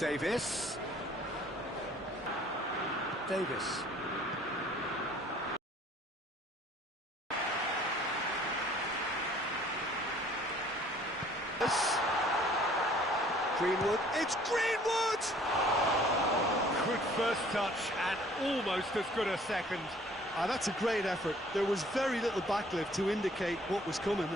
Davis. Davis. Greenwood, it's Greenwood! Good first touch and almost as good a second. That's a great effort. There was very little backlift to indicate what was coming.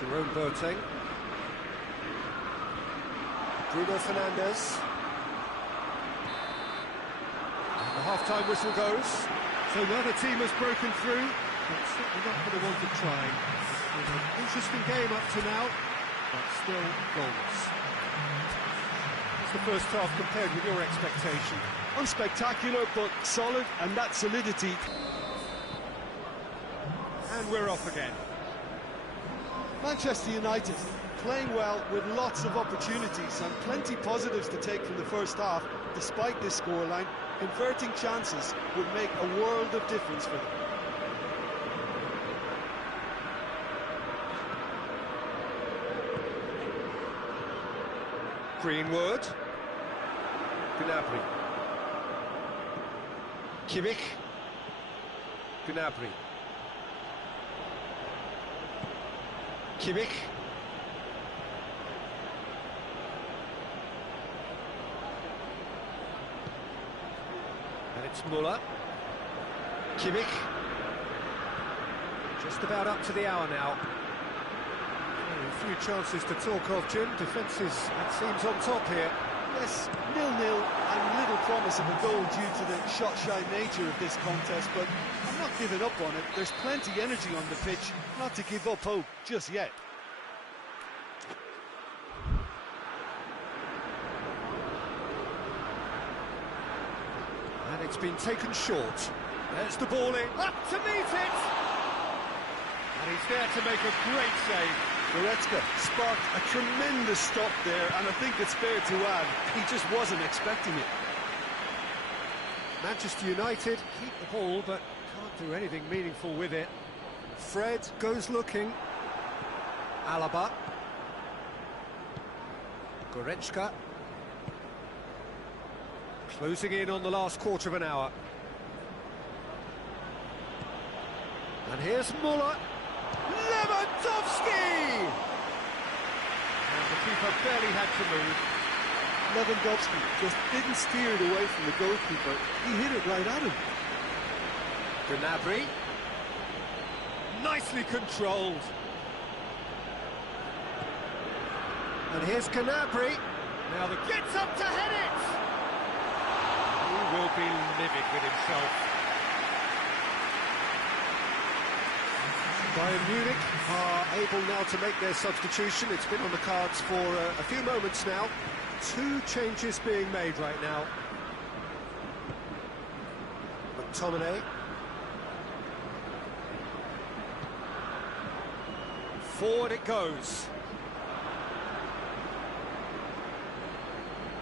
Jerome Boateng. Bruno Fernandes. And the half-time whistle goes. So the team has broken through, but certainly not for the want of trying. It's an interesting game up to now, but still goalless. What's the first half compared with your expectation? Unspectacular, but solid, and that solidity. And we're off again. Manchester United playing well with lots of opportunities and plenty positives to take from the first half. Despite this scoreline, converting chances would make a world of difference for them. Greenwood. Gnabry. Kimmich. Gnabry. Kimmich. And it's Müller. Kimmich. Just about up to the hour now. A few chances to talk of, Jim. Defence is, it seems, on top here. Yes, 0-0 and little promise of a goal due to the shot-shy nature of this contest, but I'm not giving up on it. There's plenty energy on the pitch, not to give up hope just yet. And it's been taken short. There's the ball in, up to meet it! And he's there to make a great save. Goretzka sparked a tremendous stop there, and I think it's fair to add, he just wasn't expecting it. Manchester United keep the ball, but can't do anything meaningful with it. Fred goes looking. Alaba. Goretzka. Closing in on the last quarter of an hour. And here's Müller. Lewandowski! And the keeper barely had to move. Lewandowski just didn't steer it away from the goalkeeper. He hit it right at him. Gnabry. Nicely controlled. And here's Gnabry. Now the gets up to head it! He will be livid with himself. Bayern Munich are able now to make their substitution. It's been on the cards for a few moments now. 2 changes being made right now. McTominay. Forward it goes.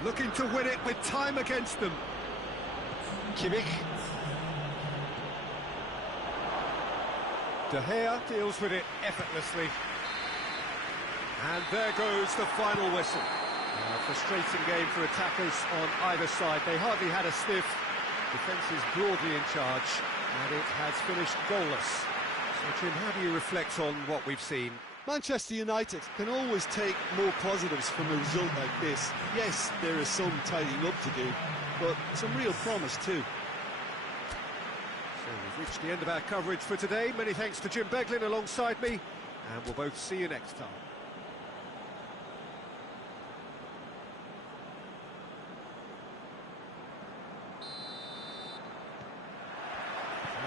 Looking to win it with time against them. Kimmich. De Gea deals with it effortlessly. And there goes the final whistle. A frustrating game for attackers on either side. They hardly had a sniff. Defence is broadly in charge, and it has finished goalless. So, Jim, how do you reflect on what we've seen? Manchester United can always take more positives from a result like this. Yes, there is some tidying up to do, but some real promise too. So we've reached the end of our coverage for today. Many thanks to Jim Beglin alongside me, and we'll both see you next time.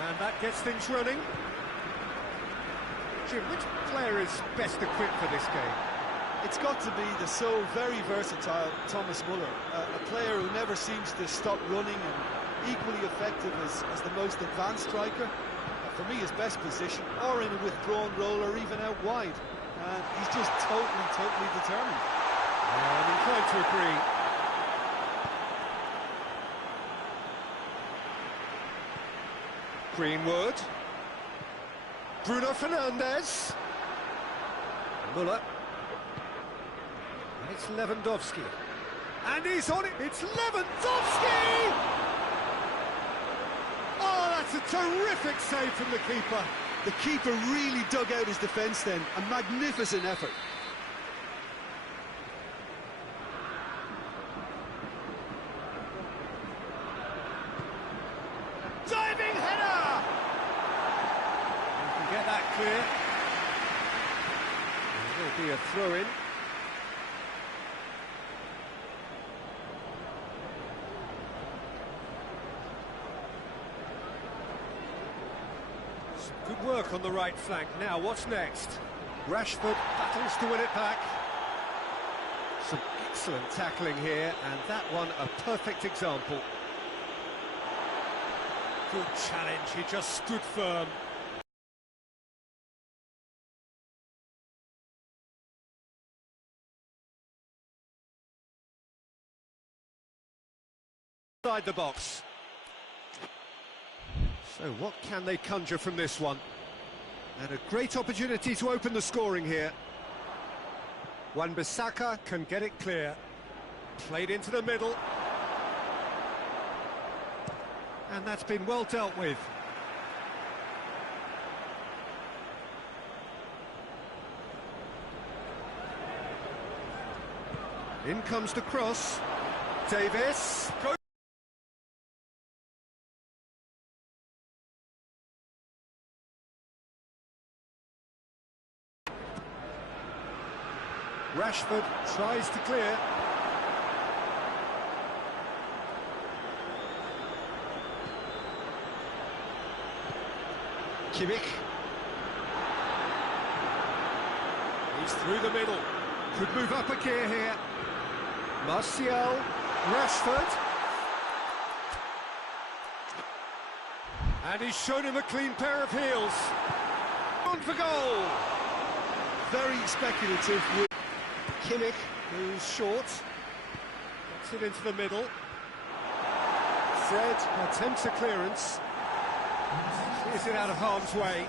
And that gets things running. Jim, which player is best equipped for this game? It's got to be the so very versatile Thomas Müller, a player who never seems to stop running and equally effective as the most advanced striker. For me, his best position, or in a withdrawn role, or even out wide. And he's just totally determined. I'm inclined to agree. Greenwood. Bruno Fernandes. Muller. And it's Lewandowski. And he's on it. It's Lewandowski! Oh, that's a terrific save from the keeper. The keeper really dug out his defence then. A magnificent effort. Diving header! You can get that clear. There will be a throw-in. Good work on the right flank. Now, what's next? Rashford battles to win it back. Some excellent tackling here, and that one a perfect example. Good challenge, he just stood firm. Inside the box. So what can they conjure from this one? And a great opportunity to open the scoring here. Wan-Bissaka can get it clear. Played into the middle. And that's been well dealt with. In comes the cross. Davis. Rashford tries to clear. Kimmich. He's through the middle. Could move up a gear here. Martial. Rashford. And he's shown him a clean pair of heels. On for goal. Very speculative. Kimmich moves short. Gets it into the middle. Fred attempts a clearance. Clears it out of harm's way.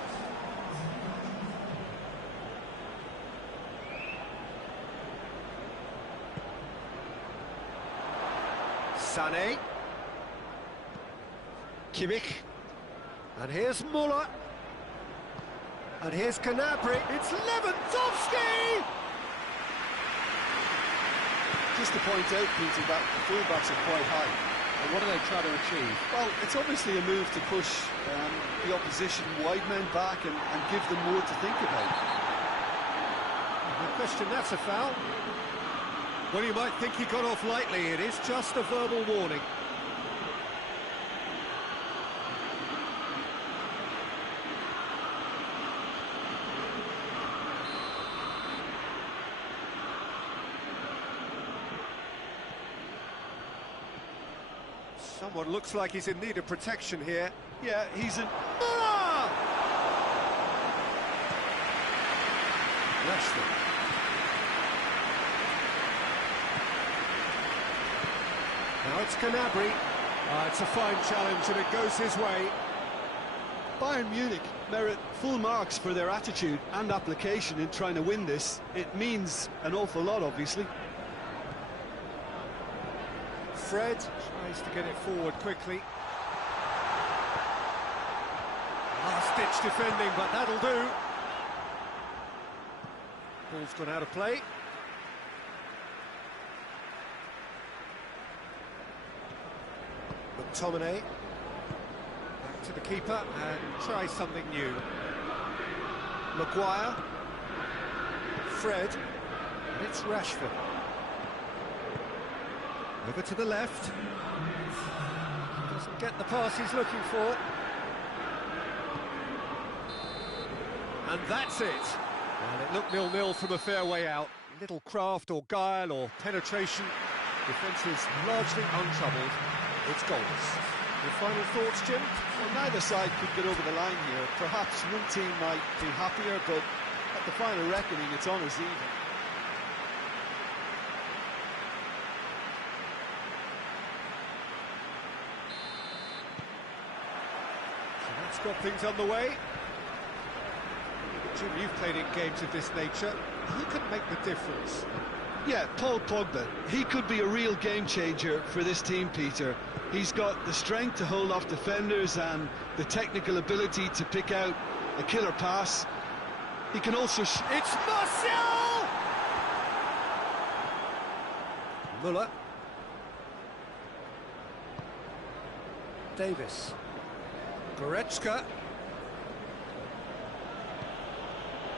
Sané. Kimmich. And here's Muller. And here's Gnabry. It's Lewandowski! Just to point out, Peter, that the fullbacks are quite high. And what do they try to achieve? Well, it's obviously a move to push the opposition wide men back and give them more to think about. No question, that's a foul. Well, you might think he got off lightly. It is just a verbal warning. Someone looks like he's in need of protection here. Yeah, he's in... Rashford. Now it's Gnabry. It's a fine challenge and it goes his way. Bayern Munich merit full marks for their attitude and application in trying to win this. It means an awful lot, obviously. Fred tries to get it forward quickly. Last-ditch defending, but that'll do. Ball's gone out of play. McTominay. Back to the keeper and try something new. Maguire. Fred. And it's Rashford. Over to the left. Doesn't get the pass he's looking for. And that's it. And it looked 0-0 from a fair way out. Little craft or guile or penetration. Defence is largely untroubled. It's goals. Your final thoughts, Jim? Well, neither side could get over the line here. Perhaps one team might be happier, but at the final reckoning, it's on as even. So It's got things on the way. Jim, you've played in games of this nature. Who can make the difference? Yeah, Paul Pogba. He could be a real game changer for this team, Peter. He's got the strength to hold off defenders and the technical ability to pick out a killer pass. He can also... It's Martial! Muller. Davis. Goretzka.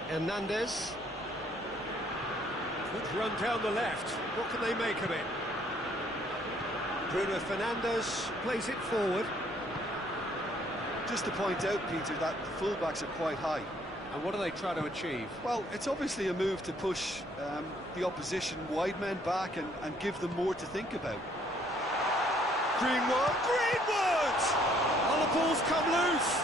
Hernandez. Good run down the left. What can they make of it? Bruno Fernandes plays it forward. Just to point out, Peter, that the fullbacks are quite high. And what do they try to achieve? Well, it's obviously a move to push the opposition wide men back and give them more to think about. Greenwood! Oh, the ball's come loose!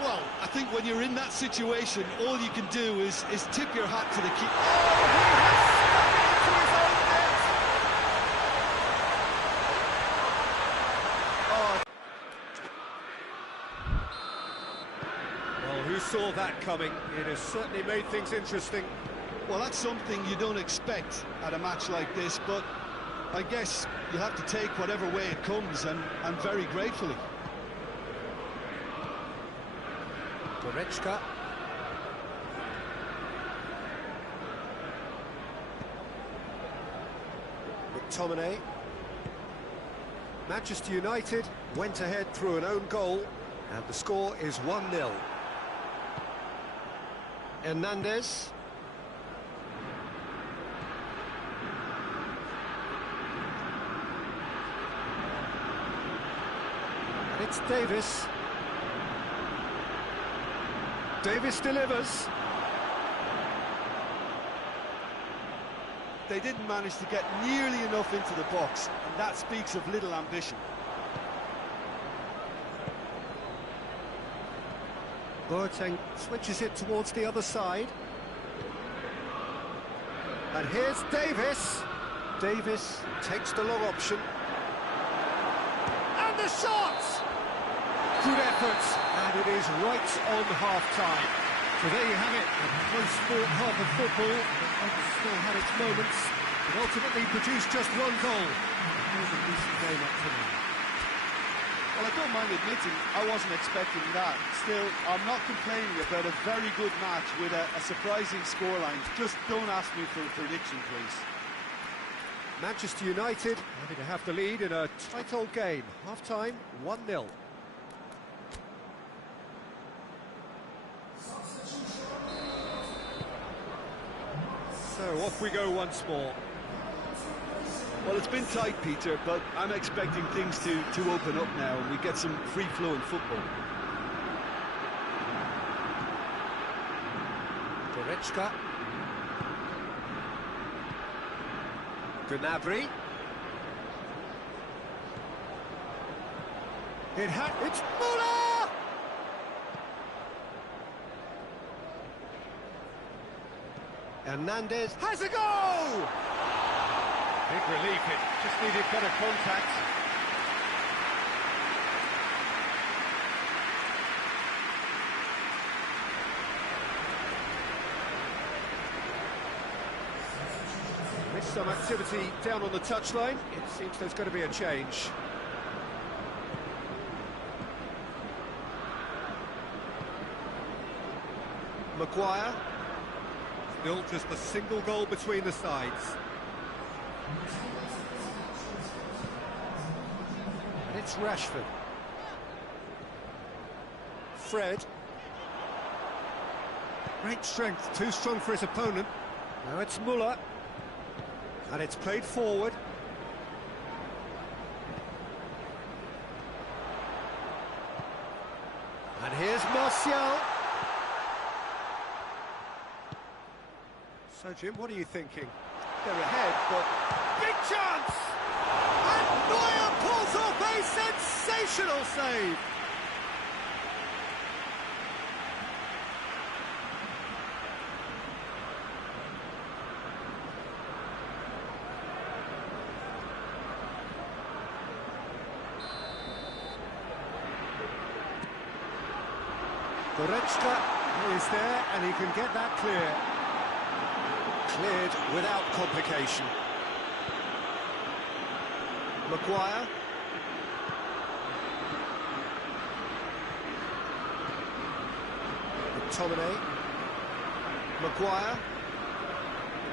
Well, I think when you're in that situation, all you can do is tip your hat to the keeper. Oh, well, who saw that coming? It has certainly made things interesting. Well, that's something you don't expect at a match like this, but I guess you have to take whatever way it comes, and very gratefully. Goretzka. McTominay. Manchester United went ahead through an own goal, and the score is 1-0. Hernandez. And it's Davis. Davis delivers. They didn't manage to get nearly enough into the box, and that speaks of little ambition. Boateng switches it towards the other side. And here's Davis. Davis takes the long option. And the shot! Good effort, and it is right on half-time. So there you have it, a close-fought half of football that still had its moments. It ultimately produced just one goal. It was a decent game up to now. Well, I don't mind admitting I wasn't expecting that. Still, I'm not complaining about a very good match with a surprising scoreline. Just don't ask me for a prediction, please. Manchester United having to have the lead in a tight old game. Half-time, 1-0. So off we go once more. Well, it's been tight, Peter, but I'm expecting things to open up now and we get some free-flowing football. Goretzka. Gnabry. It's Muller! Hernandez has a go! Big relief, it just needed better contact. Missed some activity down on the touchline. It seems there's going to be a change. Maguire. Still just a single goal between the sides. And it's Rashford. Fred. Great strength, too strong for his opponent. Now it's Muller. And it's played forward. And here's Martial. So, Jim, what are you thinking? They're ahead, but... Big chance! And Neuer pulls off a sensational save! Goretzka is there, and he can get that clear. Cleared without complication. Maguire. McTominay. Maguire.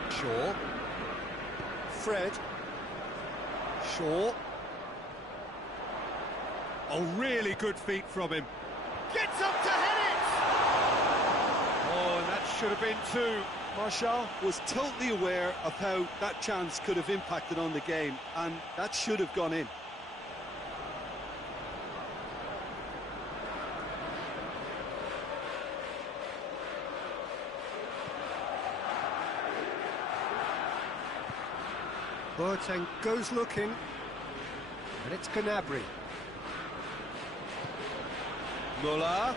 Shaw. Fred. Shaw. Oh, really good feet from him. Gets up to head it! Oh, and that should have been two. Martial was totally aware of how that chance could have impacted on the game, and that should have gone in. Boateng goes looking, and it's Gnabry. Muller,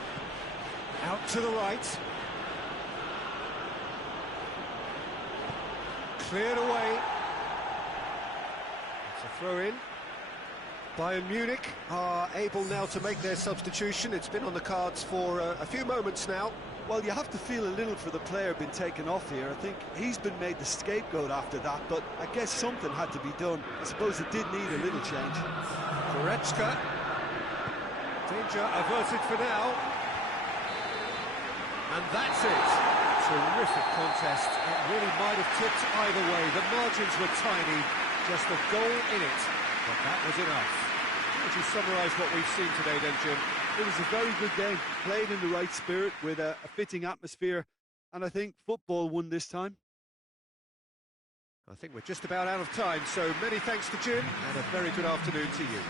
out to the right. Cleared away. It's a throw-in. Bayern Munich are able now to make their substitution. It's been on the cards for a few moments now. Well, you have to feel a little for the player being taken off here. I think he's been made the scapegoat after that, but I guess something had to be done. I suppose it did need a little change. Goretzka. Danger averted for now. And that's it. Terrific contest. It really might have tipped either way. The margins were tiny, just a goal in it, but that was enough. How would you summarise what we've seen today then, Jim? It was a very good game, played in the right spirit with a fitting atmosphere, and I think football won this time. I think we're just about out of time, so many thanks to Jim, and a very good afternoon to you.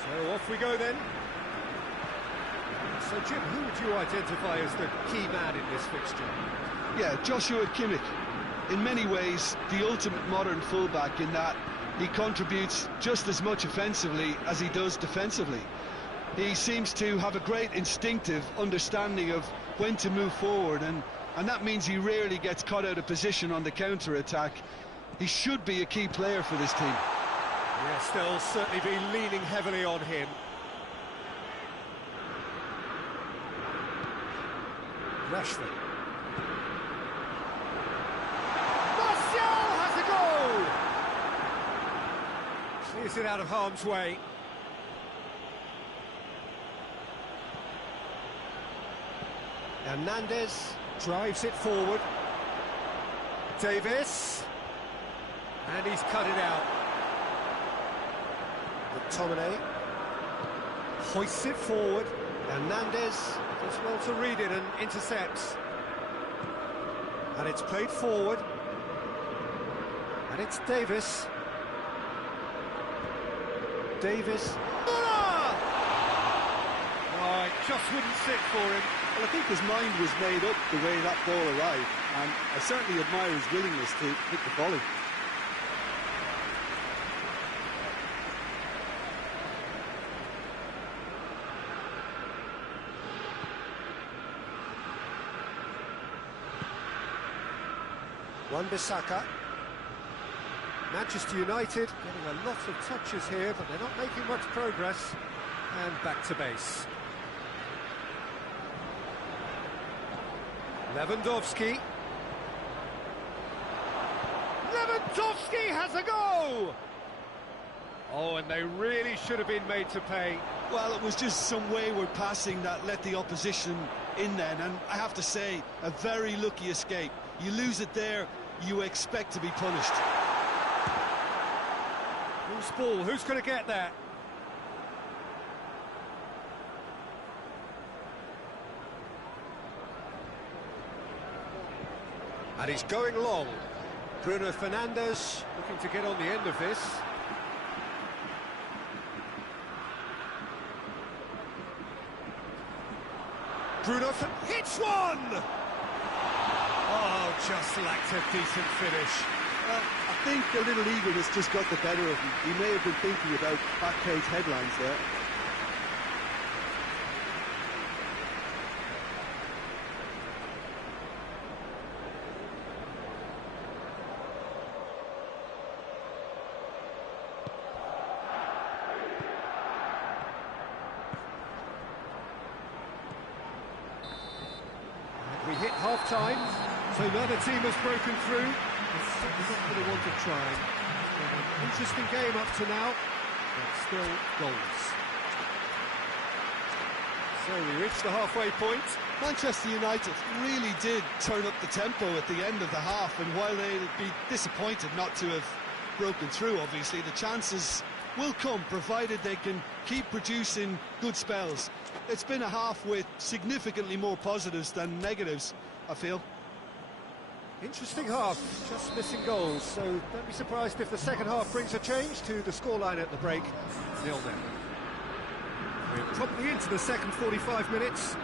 So off we go then. So Jim, who would you identify as the key man in this fixture? Yeah, Joshua Kimmich. In many ways, the ultimate modern fullback in that he contributes just as much offensively as he does defensively. He seems to have a great instinctive understanding of when to move forward, and that means he rarely gets caught out of position on the counter-attack. He should be a key player for this team. Yes, they'll certainly be leaning heavily on him. Rashford. Martial has a goal! Clears it out of harm's way. Hernandez drives it forward. Davis. And he's cut it out. McTominay hoists it forward. Hernandez does well to read it and intercepts. And it's played forward. And it's Davis. Davis. Oh, it just wouldn't sit for him. Well, I think his mind was made up the way that ball arrived, and I certainly admire his willingness to hit the volley. Wan-Bissaka. Manchester United getting a lot of touches here, but they're not making much progress. And back to base. Lewandowski. Lewandowski has a go! Oh, and they really should have been made to pay. Well, it was just some wayward passing that let the opposition in then, and I have to say, a very lucky escape. You lose it there, you expect to be punished. Who's ball? Who's going to get that? And he's going long. Bruno Fernandes looking to get on the end of this. Bruno hits one! Oh, just lacked a decent finish. Well, I think a little eagerness just got the better of him. He may have been thinking about back page headlines there. We hit half-time, so neither team has broken through. It's certainly not for the want of trying. An interesting game up to now, but still goals. So we reached the halfway point. Manchester United really did turn up the tempo at the end of the half, and while they'd be disappointed not to have broken through, obviously, the chances will come, provided they can keep producing good spells. It's been a half with significantly more positives than negatives, I feel. Interesting half, just missing goals, so don't be surprised if the second half brings a change to the scoreline at the break. 0-0. We're probably into the second 45 minutes.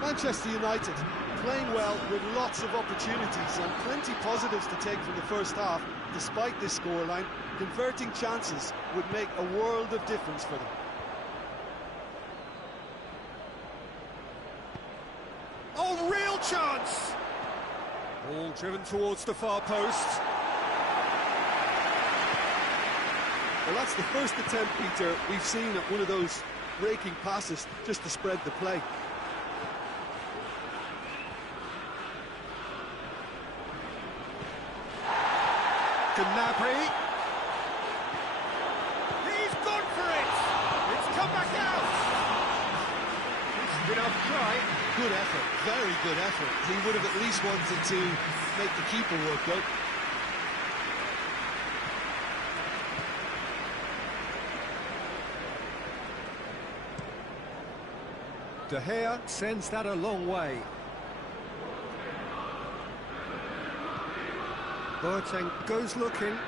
Manchester United playing well with lots of opportunities and plenty positives to take from the first half. Despite this scoreline, converting chances would make a world of difference for them. Oh, real chance! Ball driven towards the far post. Well, that's the first attempt, Peter, we've seen at one of those raking passes just to spread the play. Gnabry. He's gone for it! It's come back out! This is enough try. Good effort, very good effort. He would have at least wanted to make the keeper work out. De Gea sends that a long way. Boateng goes looking.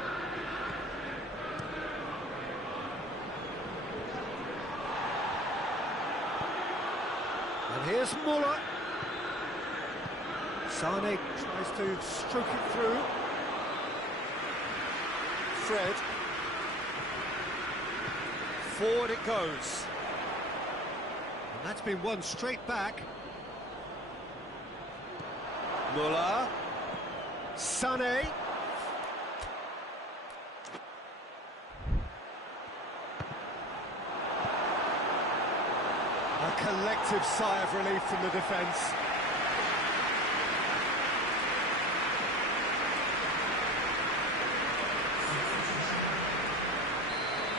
And here's Muller. Sane tries to stroke it through. Fred. Forward it goes. And that's been won straight back. Muller. Sané. A collective sigh of relief from the defence.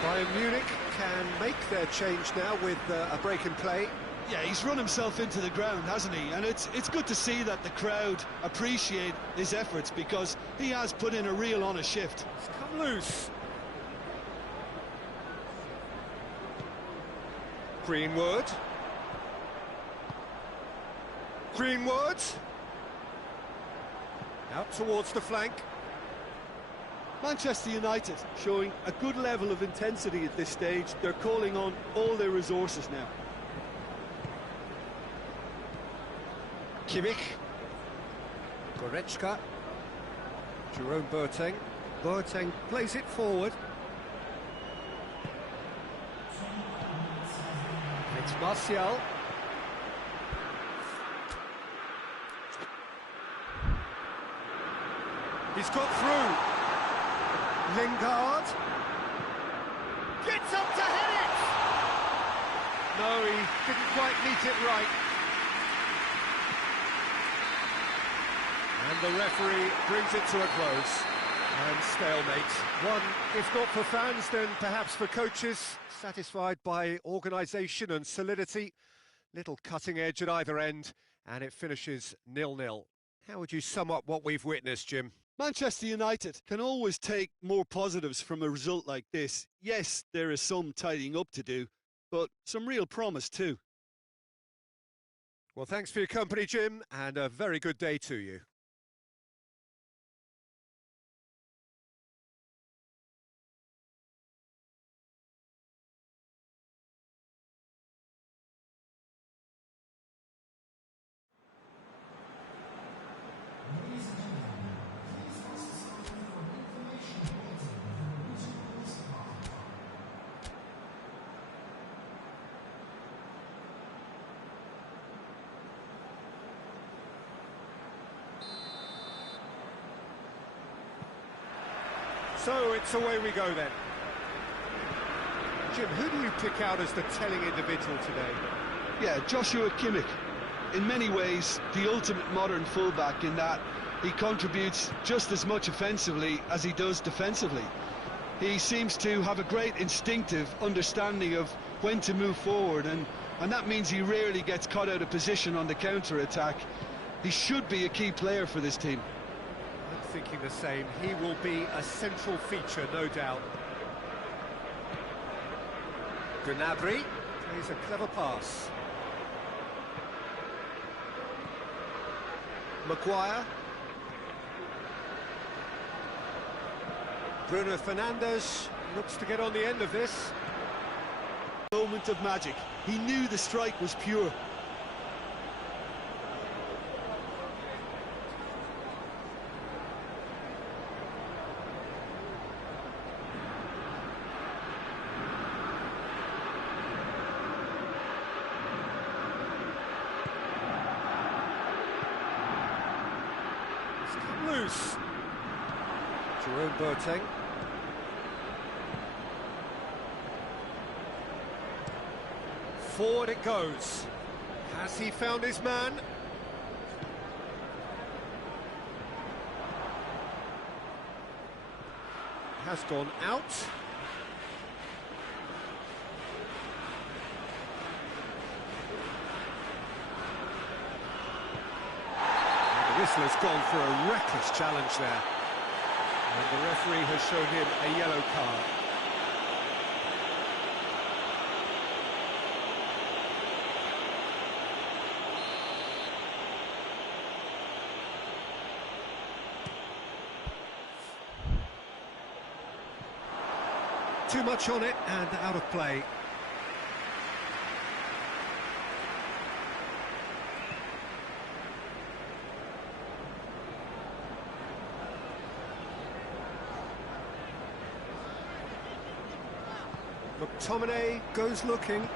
Bayern Munich can make their change now with a break in play. Yeah, he's run himself into the ground, hasn't he? And it's good to see that the crowd appreciate his efforts, because he has put in a real honest shift. It's come loose. Greenwood. Greenwood. Out towards the flank. Manchester United showing a good level of intensity at this stage. They're calling on all their resources now. Kimmich. Goretzka. Jerome Boateng. Boateng plays it forward. It's Martial. He's got through. Lingard. Gets up to hit it! No, he didn't quite meet it right. And the referee brings it to a close. And stalemate. One, if not for fans, then perhaps for coaches. Satisfied by organisation and solidity. Little cutting edge at either end. And it finishes 0-0. How would you sum up what we've witnessed, Jim? Manchester United can always take more positives from a result like this. Yes, there is some tidying up to do, but some real promise too. Well, thanks for your company, Jim, and a very good day to you. So it's away we go then. Jim, who do you pick out as the telling individual today? Yeah, Joshua Kimmich. In many ways, the ultimate modern fullback in that he contributes just as much offensively as he does defensively. He seems to have a great instinctive understanding of when to move forward, and that means he rarely gets caught out of position on the counter-attack. He should be a key player for this team. I'm thinking the same. He will be a central feature, no doubt. Gnabry plays a clever pass. Maguire. Bruno Fernandes looks to get on the end of this. Moment of magic. He knew the strike was pure. It's come loose. Jerome Boateng. Forward it goes. Has he found his man? Has gone out. And the whistler's gone for a reckless challenge there. And the referee has shown him a yellow card. Too much on it and out of play. McTominay goes looking.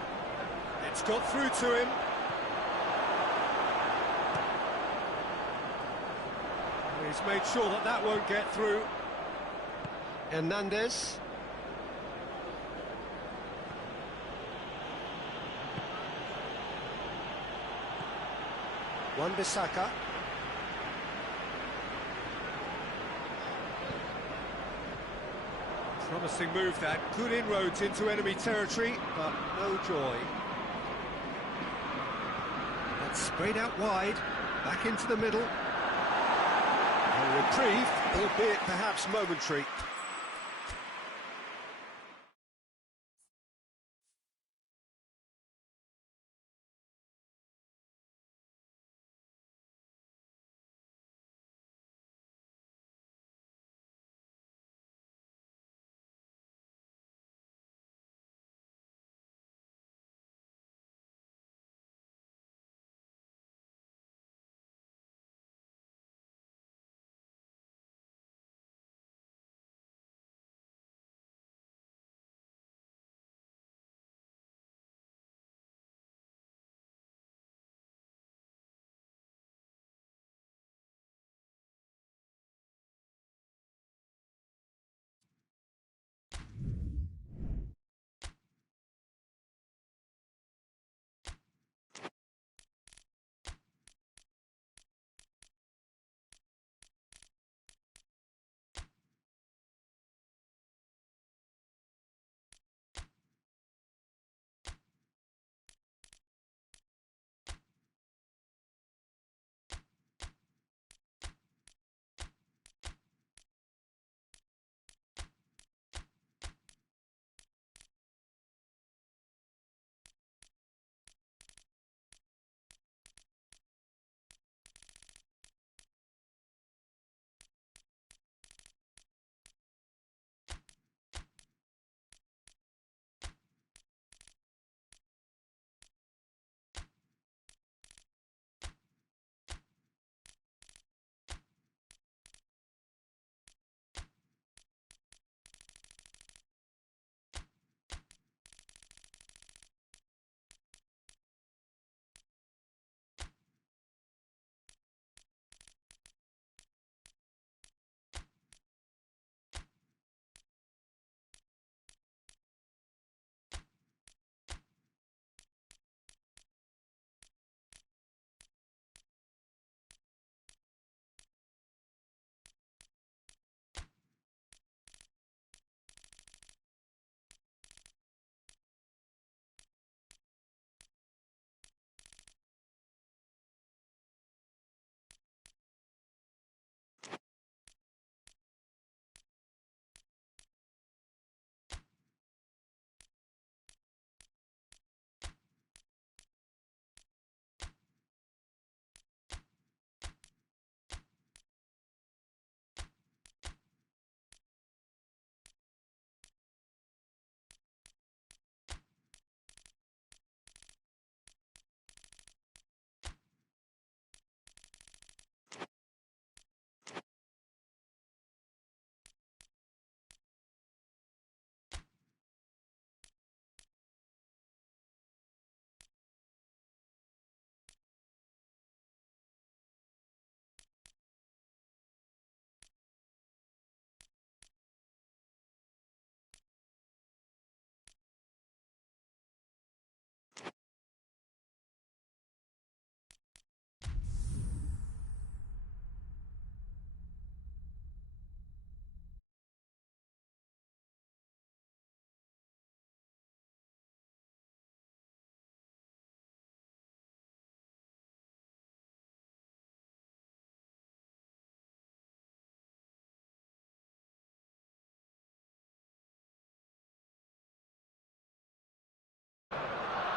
It's got through to him. He's made sure that that won't get through. Hernandez. Wan-Bissaka. Promising move that, good inroads into enemy territory, but no joy. That's sprayed out wide, back into the middle. A reprieve, albeit perhaps momentary.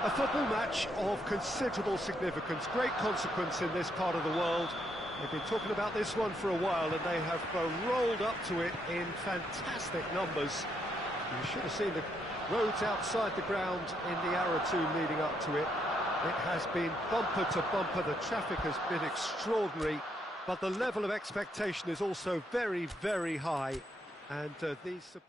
A football match of considerable significance, great consequence in this part of the world. They've been talking about this one for a while, and they have rolled up to it in fantastic numbers. You should have seen the roads outside the ground in the hour or two leading up to it. It has been bumper to bumper, the traffic has been extraordinary, but the level of expectation is also very, very high, and these support...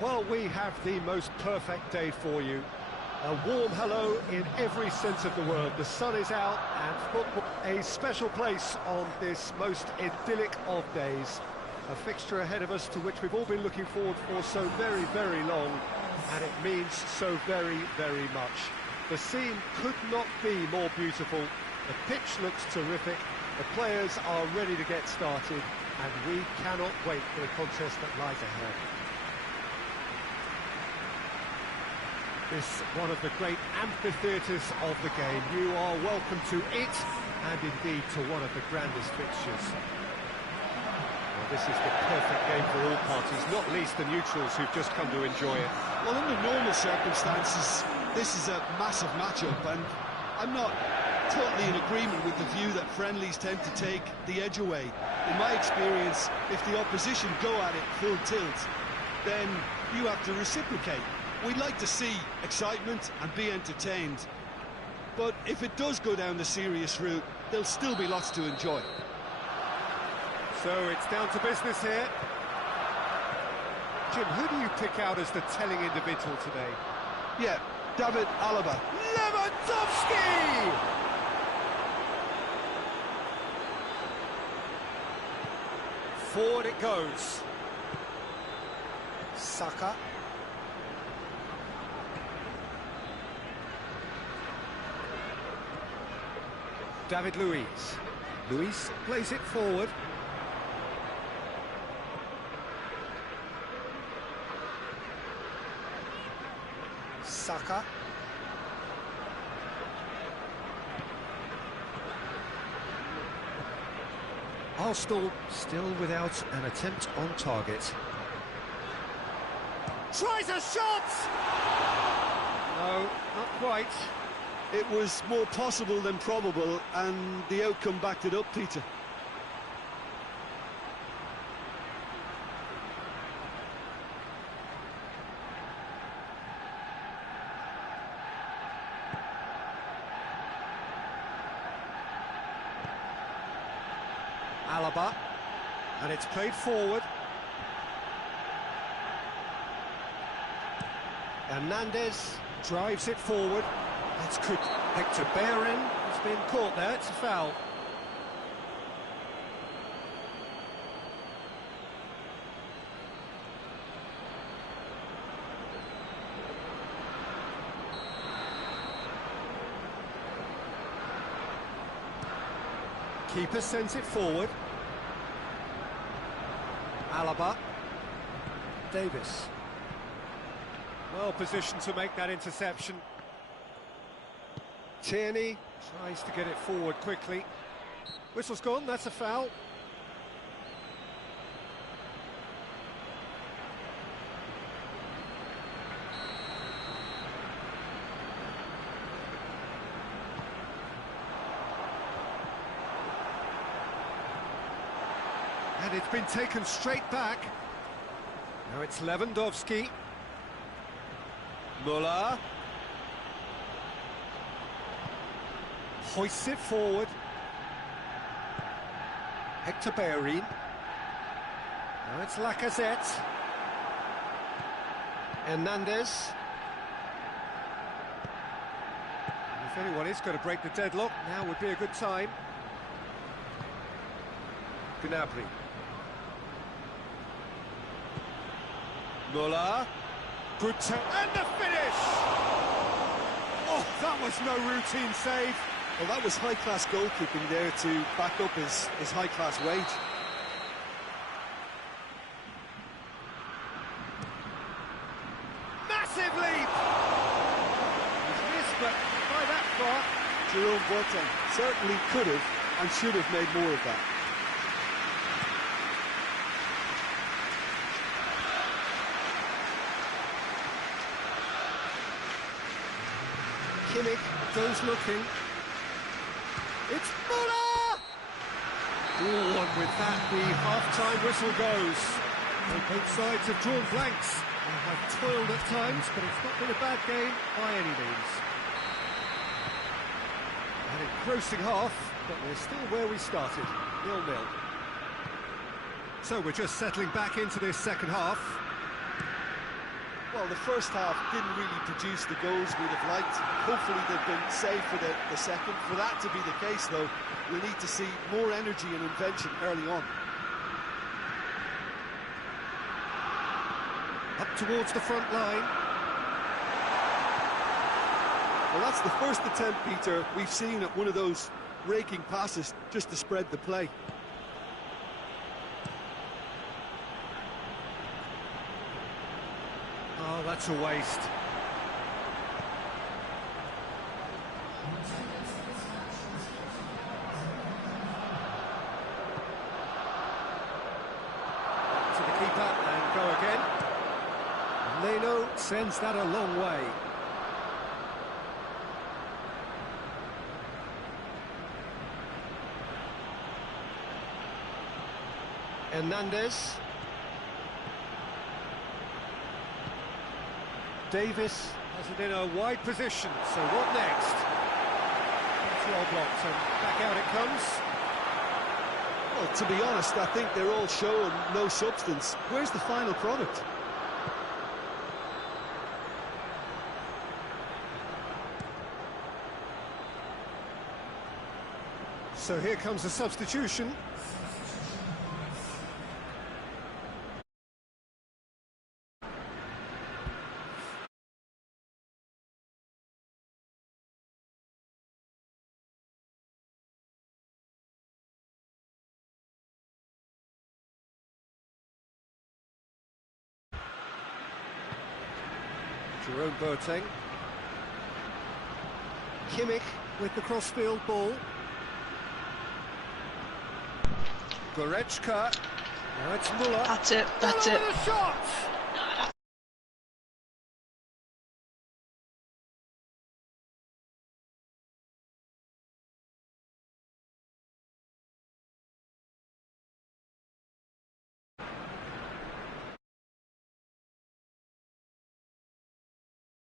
Well, we have the most perfect day for you. A warm hello in every sense of the word. The sun is out and football a special place on this most idyllic of days. A fixture ahead of us to which we've all been looking forward for so very, very long, and it means so very, very much. The scene could not be more beautiful. The pitch looks terrific. The players are ready to get started, and we cannot wait for the contest that lies ahead. This one of the great amphitheatres of the game. You are welcome to it, and indeed to one of the grandest fixtures. Well, this is the perfect game for all parties, not least the neutrals who've just come to enjoy it. Well, under normal circumstances, this is a massive matchup, and I'm not totally in agreement with the view that friendlies tend to take the edge away. In my experience, if the opposition go at it full tilt, then you have to reciprocate. We'd like to see excitement and be entertained, but if it does go down the serious route, there'll still be lots to enjoy. So it's down to business here. Jim, who do you pick out as the telling individual today? Yeah, David Alaba. Lewandowski! Forward it goes. Saka. David Luiz. Luiz plays it forward. Saka. Arsenal still without an attempt on target. Tries a shot! No, not quite. It was more possible than probable, and the outcome backed it up, Peter. Alaba, and it's played forward. Hernandez drives it forward. That's good. Hector Bellerin has been caught there, it's a foul. Keeper sends it forward. Alaba. Davis. Well positioned to make that interception. Tierney tries to get it forward quickly. Whistle's gone, that's a foul. And it's been taken straight back. Now it's Lewandowski. Müller. Hoists it forward. Hector Bellerin. Now it's Lacazette. Hernandez. If anyone is going to break the deadlock, now would be a good time. Gnabry. Müller. Good turn. And the finish! Oh, that was no routine save. Well, that was high-class goalkeeping there to back up his high-class wage. Massive leap! He's missed, but by that far. Jerome Boateng certainly could have and should have made more of that. Kimmich goes looking. It's Müller! Oh, and with that, the half-time whistle goes. Well, both sides have drawn blanks. They have toiled at times, but it's not been a bad game by any means. An engrossing half, but we're still where we started, 0-0. So we're just settling back into this second half. Well, the first half didn't really produce the goals we'd have liked. Hopefully they've been saved for the second. For that to be the case, though, we'll need to see more energy and invention early on. Up towards the front line. Well, that's the first attempt, Peter, we've seen at one of those raking passes just to spread the play. Oh, that's a waste. To the keeper and go again. Leno sends that a long way. Hernandez. Davis has it in a wide position, so what next? It's well blocked and back out it comes. Well, to be honest, I think they're all show and no substance. Where's the final product? So here comes a substitution. Jerome Boateng. Kimmich with the cross-field ball. Goretzka. Now it's Müller. That's it, that's it. Müller with a shot!